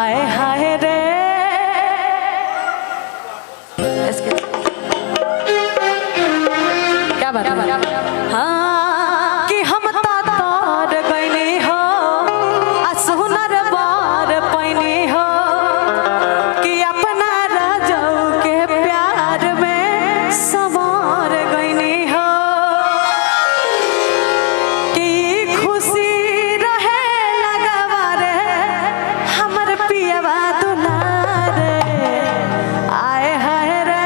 आए हाय रे क्या बात है? हाँ कि हम तार गईनी हो असुनर बार पैनी हो कि अपना राजऊ के प्यार में सवार गईनी हो कि खुशी रहे लगवा रे हमर पियवा दुलारे आए हाय रे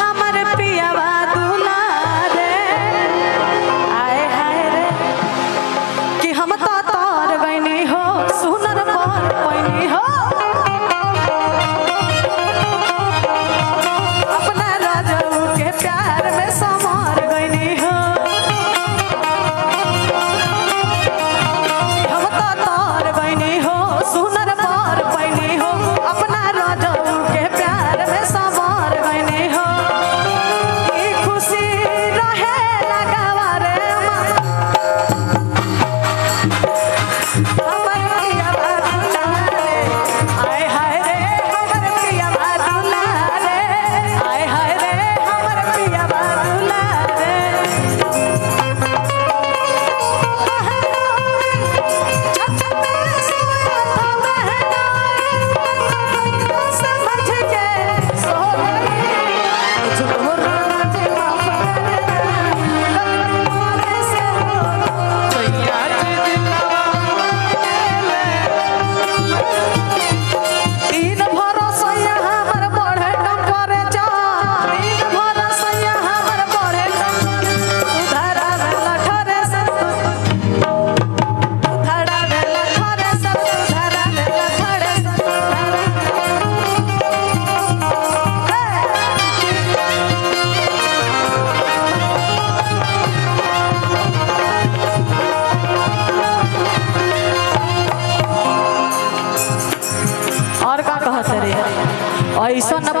हमर पियवा दुलारे आए हाय रे कि हम तार गईनी हो सुनर बार पैनी हो अपना राजऊ के प्यार में समार गईनी हो हम तार गईनी हो सुनर बार पैनी हो अपना राजऊ के प्यार में समार गईनी हो कि खुशी रहे लगवा रे हमर पियवा दुलारे आए हाय रे हमर पियवा दुलारे आए हाय रे हमर पियवा दुलारे समझ के सो तुझको राज मारे से चैया तीन भरोसैया हमर बढ़े नंबर चार तीन भरोसैया हमर बढ़े उधारा लखरे से उधारा लखरे से उधारा लखरे से और का कहते रे ऐसा न